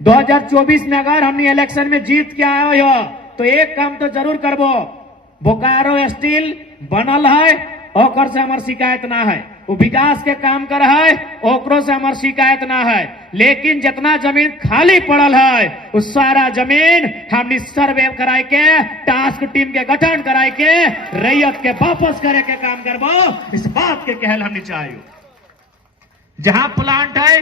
2024 में अगर हमने इलेक्शन में जीत के आए हो तो एक काम तो जरूर करबो, बोकारो स्टील बनल है ओकर से हमार शिकायत ना है, वो विकास के काम कर है ओकरो से हमार शिकायत ना है, लेकिन जितना जमीन खाली पड़ल है उस सारा जमीन हमने सर्वे कराए के टास्क टीम के गठन कराए के रैयत के वापस करे के काम करबो। इस बात के कहल हमने चाहिए। जहां प्लांट है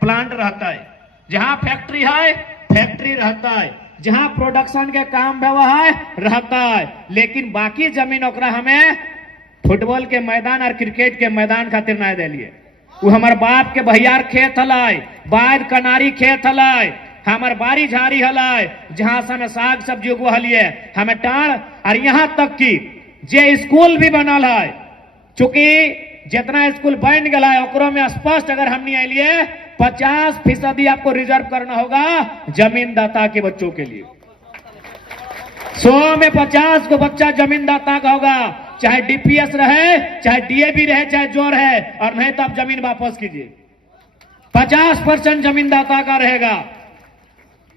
प्लांट रहता है, जहां फैक्ट्री है फैक्ट्री रहता है, जहां प्रोडक्शन के काम व्यवहार रहता है, लेकिन बाकी जमीन ओकरा हमें फुटबॉल के मैदान और क्रिकेट के मैदान खातिर ना दिलिए। वो हमार बाप के भैयार खेत हलाय, बाद कनारी खेत हलाय, हमार बारी झाड़ी हलाय, जहां से हमें साग सब्जी उगवलिए हमें टाण, और यहां तक कि जे स्कूल भी बनल है, चूंकि जितना स्कूल बन गया है ओकरो में स्पष्ट अगर हमने आइलिए 50% आपको रिजर्व करना होगा जमीनदाता के बच्चों के लिए। 100 में 50 को बच्चा जमीनदाता का होगा, चाहे डीपीएस रहे, चाहे डीएबी रहे, चाहे जो रहे, और नहीं तो आप जमीन वापस कीजिए। 50% जमीनदाता का रहेगा।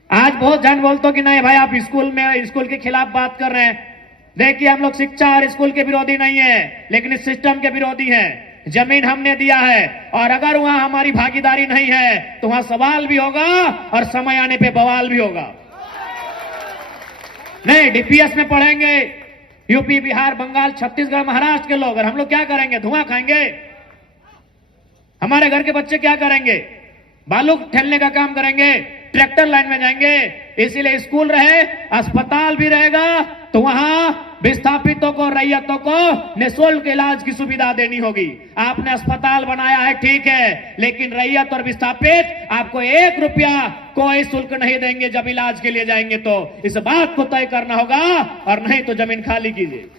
आज बहुत जन बोलते कि नहीं भाई आप स्कूल के खिलाफ बात कर रहे हैं। देखिए हम लोग शिक्षा और स्कूल के विरोधी नहीं है, लेकिन इस सिस्टम के विरोधी हैं। जमीन हमने दिया है और अगर वहां हमारी भागीदारी नहीं है तो वहां सवाल भी होगा और समय आने पे बवाल भी होगा। नहीं, डीपीएस में पढ़ेंगे यूपी, बिहार, बंगाल, छत्तीसगढ़, महाराष्ट्र के लोग, और हम लोग क्या करेंगे? धुआं खाएंगे। हमारे घर के बच्चे क्या करेंगे? बालू ठेलने का काम करेंगे, ट्रैक्टर लाइन में जाएंगे। इसीलिए स्कूल रहे, अस्पताल भी रहेगा, तो वहां विस्थापितों को, रैयतों को निःशुल्क इलाज की सुविधा देनी होगी। आपने अस्पताल बनाया है ठीक है, लेकिन रैयत और विस्थापित आपको 1 रुपया कोई शुल्क नहीं देंगे जब इलाज के लिए जाएंगे। तो इस बात को तय करना होगा, और नहीं तो जमीन खाली कीजिए।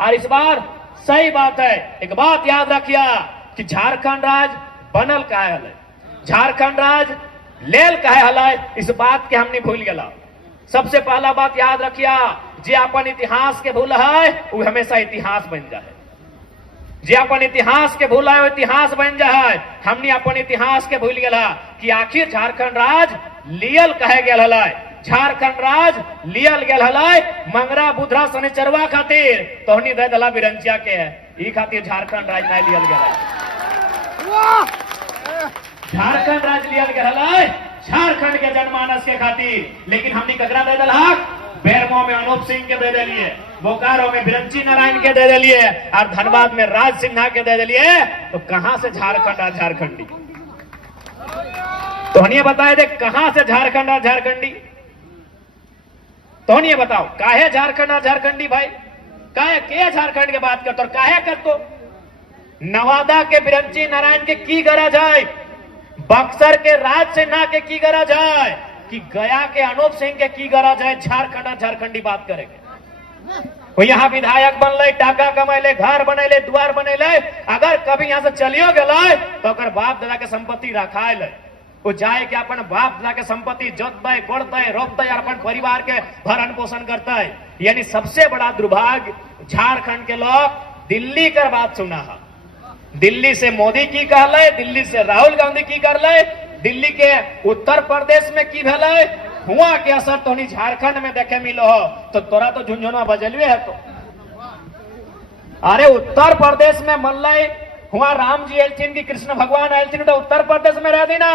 और इस बार सही बात है, एक बात याद रखिए कि झारखंड राज्य बनल काहे हल, झारखंड राज्य लेल काहे हल, इस बात के हमने भूल गया। सबसे पहला बात याद रखिए, जे अपन इतिहास के भूल है वो हमेशा इतिहास बन जाए। जे अपन इतिहास के भूल है वो इतिहास बन जाए। हमने अपन इतिहास के भूल गया कि आखिर झारखंड राज लियल कहे गया है। झारखंड राज लियल गया है मंगरा बुधरा शनिचरवा खातिर, तो हमने दे दला बिरंचिया के है, ई खातिर झारखंड राज नहीं लियल गया है। झारखंड राज लियल गया है झारखंड के जनमानस के खातिर, लेकिन हमने ककरा दे दलहाक? बेरमो में अनूप सिंह के दे दिलिए, बोकारो में बिरंची नारायण के दे दिलिए, और धनबाद में राज सिन्हा के दे दिलिए। तो कहां से झारखंड और झारखंडी? तो हनिए बताए दे कहां से झारखंड और झारखंडी? तो हनिए बताओ काहे झारखंड और झारखंडी भाई? काहे के झारखंड के बात करते और काहे करतो? नवादा के बिरंची नारायण के की गरज है? बक्सर के राज सिन्हा के की गरज है? कि गया के अनूप सिंह के की गरज है? झारखंड और झारखंडी बात करेंगे। वो यहाँ विधायक बनले, टाका कमैले, घर बनेले, द्वार बनेले, अगर कभी यहाँ से चलियो गए तो अगर बाप दादा के संपत्ति रखाए ले, वो जाए के अपन बाप दादा के संपत्ति जोतते, कोड़ते, रोपते और अपन परिवार के भरण पोषण करता है। यानी सबसे बड़ा दुर्भाग्य झारखंड के लोग दिल्ली का बात सुना है। दिल्ली से मोदी की कहले, दिल्ली से राहुल गांधी की कर ले, दिल्ली के उत्तर प्रदेश में की भले हुआ के असर तो नहीं झारखंड में देखे मिलो हो। तो तोरा तो झुंझुनवा बजलवे है। तो अरे उत्तर प्रदेश में मल्लय हुआ, राम जी एलचिन की, कृष्ण भगवान एलचिन, तो उत्तर प्रदेश में रह देना।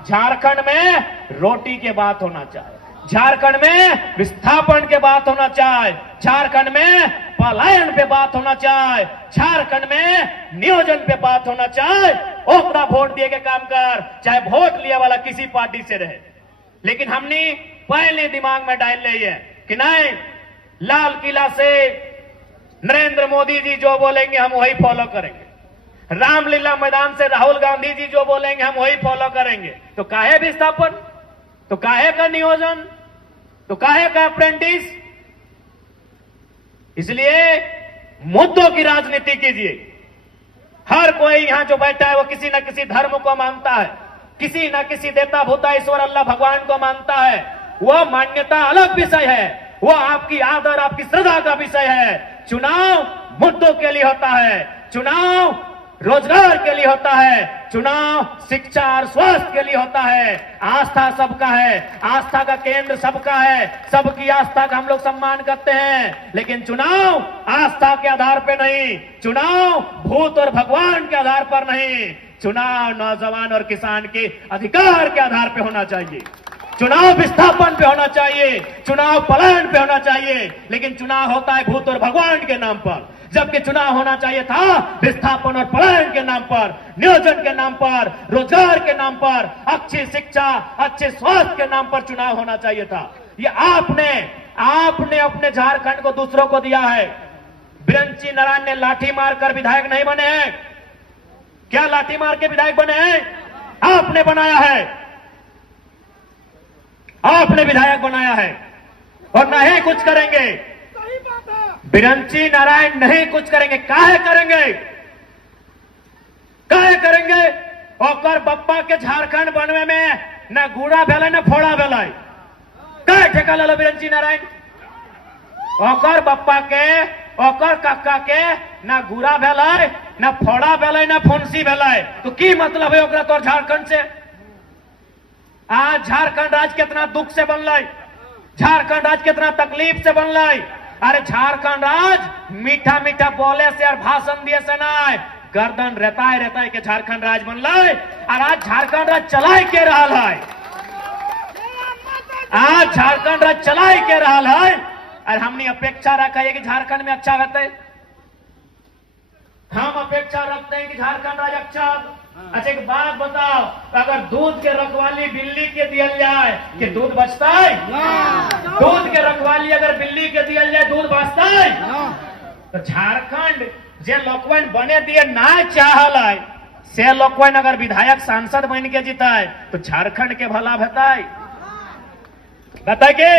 झारखंड में रोटी के बात होना चाहिए, झारखंड में विस्थापन के बात होना चाहिए, झारखंड में पलायन पे बात होना चाहिए, झारखंड में नियोजन पे बात होना चाहिए। ओकरा वोट दिए के काम कर, चाहे वोट लिया वाला किसी पार्टी से रहे। लेकिन हमने पहले दिमाग में डाल ली है कि नहीं, लाल किला से नरेंद्र मोदी जी जो बोलेंगे हम वही फॉलो करेंगे, रामलीला मैदान से राहुल गांधी जी जो बोलेंगे हम वही फॉलो करेंगे। तो काहे विस्थापन? तो काहे का नियोजन? तो काहे का अप्रेंटिस? इसलिए मुद्दों की राजनीति कीजिए। हर कोई यहां जो बैठा है वो किसी न किसी धर्म को मानता है, किसी न किसी देवता भूता ईश्वर अल्लाह भगवान को मानता है। वह मान्यता अलग विषय है, वो आपकी आदर आपकी श्रद्धा का विषय है। चुनाव मुद्दों के लिए होता है, चुनाव रोजगार के लिए होता है, चुनाव शिक्षा और स्वास्थ्य के लिए होता है। आस्था सबका है, आस्था का केंद्र सबका है, सबकी आस्था का हम लोग सम्मान करते हैं। लेकिन चुनाव आस्था के आधार पर नहीं, चुनाव भूत और भगवान के आधार पर नहीं, चुनाव नौजवान और किसान के अधिकार के आधार पर होना चाहिए। चुनाव विस्थापन पे होना चाहिए, चुनाव पलायन पे होना चाहिए, लेकिन चुनाव होता है भूत और भगवान के नाम पर। जबकि चुनाव होना चाहिए था विस्थापन और पलायन के नाम पर, नियोजन के नाम पर, रोजगार के नाम पर, अच्छी शिक्षा, अच्छे स्वास्थ्य के नाम पर चुनाव होना चाहिए था। ये आपने अपने झारखंड को दूसरों को दिया है। बिरंची नारायण ने लाठी मारकर विधायक नहीं बने हैं। क्या लाठी मार के विधायक बने हैं? आपने बनाया है, आपने विधायक बनाया है और नहीं कुछ करेंगे। बिरंची नारायण नहीं कुछ करेंगे। काहे करेंगे? काहे करेंगे? ओकर बप्पा के झारखंड बनवे में ना गुड़ा भेल ना फोड़ा भेल। काहे ठेका ले बिरंची नारायण? ओकर बप्पा के, ओकर काका के ना गुड़ा भेल, ना फोड़ा भेल, ना फुंसी भेल। तो की मतलब है ओकरा तोर झारखंड से? आज झारखंड राज्य कितना दुख से बनल, झारखंड राज्य कितना तकलीफ से बनल। अरे झारखंड राज्य मीठा मीठा बोले से और भाषण दिए से नहीं, गर्दन रहता है कि झारखंड राज्य बनल। और आज झारखंड राज्य चलाए के रहा है, आज झारखंड राज्य चलाए के रहा है। और हमने अपेक्षा रखा है कि झारखंड में अच्छा रहते, हम अपेक्षा रखते हैं कि झारखंड राज्य अच्छा। अच्छा एक बात बताओ, अगर दूध के रखवाली बिल्ली के दिया जाए कि दूध बचता है? दूध के रखवाली अगर बिल्ली के दिया जाए दूध बचता है? तो झारखंड जे लोकवन बने दिए ना चाहल है, से लोकवन अगर विधायक सांसद बन के जीता है तो झारखंड के भला बताए के?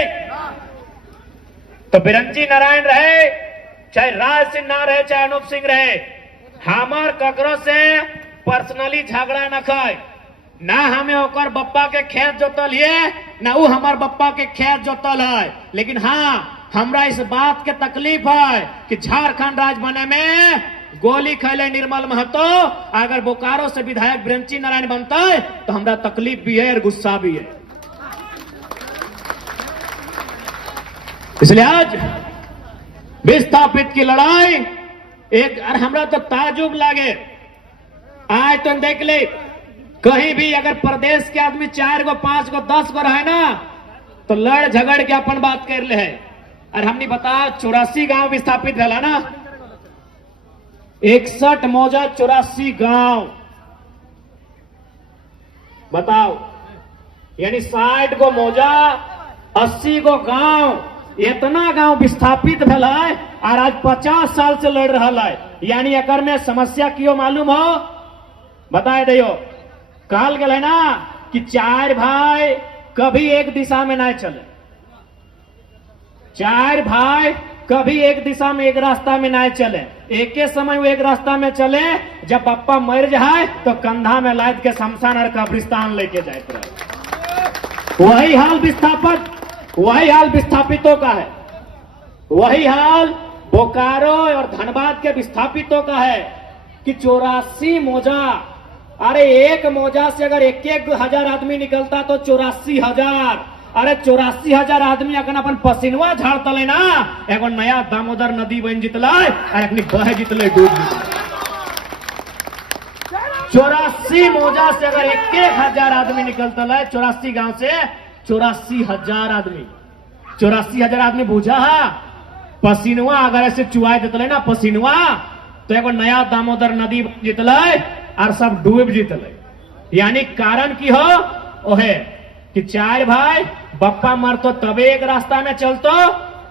तो बिरंची नारायण रहे, चाहे राज सिंह ना रहे, चाहे अनूप सिंह रहे, हमार ककरो से पर्सनली झगड़ा न खाए, ना हमें ओकर बप्पा के खेत जोतल है, ना वो हमार बप्पा के खेत जोतल है। लेकिन हाँ, हमरा इस बात के तकलीफ है कि झारखंड राज्य बने में गोली खैले निर्मल महतो, अगर बोकारो से विधायक बिरंची नारायण बनता है तो हमरा तकलीफ भी है और गुस्सा भी है। इसलिए आज विस्थापित की लड़ाई एक, और हमरा तो ताजुब लागे, आज तुम देख ले कहीं भी अगर प्रदेश के आदमी 4 गो 5 गो 10 गो रहे ना तो लड़ झगड़ के अपन बात कर ले है। और हमने बताया 84 गांव विस्थापित रहा ना, 61 मौजा 84 गांव, बताओ, यानी 60 गो मौजा 80 गो गांव, इतना गांव विस्थापित भेल है और आज 50 साल से लड़ रहा है। यानी अगर में समस्या क्यों मालूम हो बताए दियो। कहल गए ना कि 4 भाई कभी एक दिशा में ना चले, 4 भाई कभी एक दिशा में एक रास्ता में ना चले, एक ही समय वो एक रास्ता में चले। जब पप्पा मर जाए तो कंधा में लाद के शमशान और कब्रिस्तान लेके जाते रहे। वही हाल विस्थापितों का है, वही हाल बोकारो और धनबाद के विस्थापितों का है कि 84 मौजा, अरे एक मौजा से अगर 1-1 हजार आदमी निकलता तो 84,000, अरे 84,000 आदमी अगर अपन पसीनवा झाड़तले ना, एगो नया दामोदर नदी बन जितल और अपनी बह जितले, डूब जितले। 84 मौजा से अगर 1-1 हजार आदमी निकलता है, 84 गांव से 84,000 आदमी, 84,000 आदमी बूझा है। पसीनवा अगर ऐसे चुआ देते ना पसीनवा, तो एगो नया दामोदर नदी जीतल और सब डूब जीतल। यानी कारण की हो ओहे कि 4 भाई बप्पा मरतो तबे एक रास्ता में चलतो,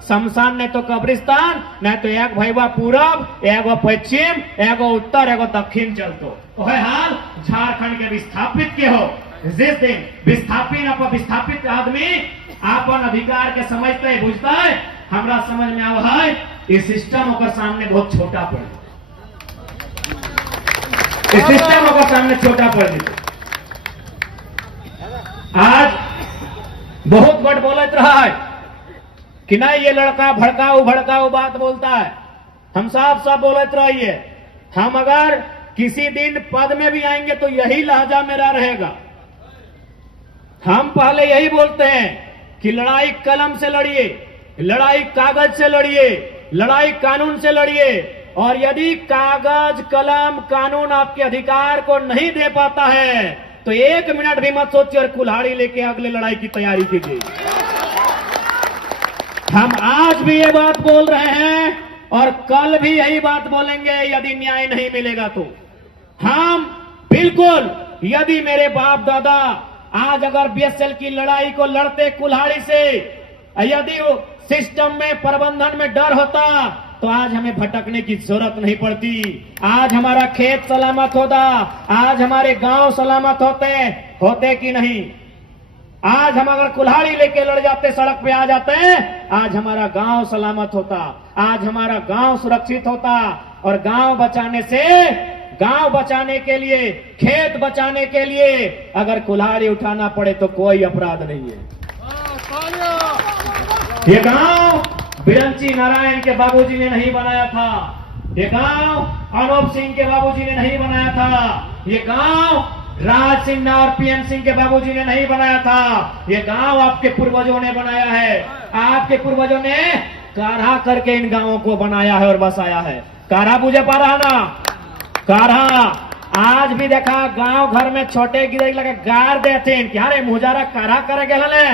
शमशान नहीं तो कब्रिस्तान, नहीं तो एक भैया पूरब, एगो पश्चिम, एगो उत्तर, एगो दक्षिण चलतो। ओहे हाल झारखंड के विस्थापित के हो। जिस दिन विस्थापित आदमी अपन अधिकार के समझते है, बुझता है, हमरा समझ में आवा है ये सिस्टम ओकर सामने बहुत छोटा पड़, इस सिस्टम ओकर सामने छोटा पड़ जाए। आज बहुत बड़ बोलत रहा है कि नहीं ये लड़का भड़काऊ बात बोलता है। हम साफ बोलत रहिए, हम अगर किसी दिन पद में भी आएंगे तो यही लहजा मेरा रहेगा। हम पहले यही बोलते हैं कि लड़ाई कलम से लड़िए, लड़ाई कागज से लड़िए, लड़ाई कानून से लड़िए, और यदि कागज कलम कानून आपके अधिकार को नहीं दे पाता है तो 1 मिनट भी मत सोचिए और कुल्हाड़ी लेके अगले लड़ाई की तैयारी कीजिए। हम आज भी ये बात बोल रहे हैं और कल भी यही बात बोलेंगे। यदि न्याय नहीं मिलेगा तो हम बिल्कुल, यदि मेरे बाप दादा आज अगर बीएसएल की लड़ाई को लड़ते कुल्हाड़ी से, यदि वो सिस्टम में प्रबंधन में डर होता तो आज हमें भटकने की जरूरत नहीं पड़ती। आज हमारा खेत सलामत होता, आज हमारे गांव सलामत होते कि नहीं। आज हम अगर कुल्हाड़ी लेके लड़ जाते, सड़क पे आ जाते हैं, आज हमारा गांव सलामत होता, आज हमारा गांव सुरक्षित होता। और गांव बचाने के लिए, खेत बचाने के लिए अगर कुल्हाड़ी उठाना पड़े तो कोई अपराध नहीं है। ये गांव बिरंची नारायण के बाबूजी ने नहीं बनाया था, ये गांव अनूप सिंह के बाबूजी ने नहीं बनाया था, ये गांव राज सिंह और पीएन सिंह के बाबूजी ने नहीं बनाया था, ये गांव आपके पूर्वजों ने बनाया है। आपके पूर्वजों ने काढ़ा करके इन गांवों को बनाया है और बसाया है। काढ़ा पूजा पा रहा ना, काढ़ा आज भी देखा गांव घर में छोटे गिरई लगा गार देते हैं कि अरे मुजारा काढ़ा करे गए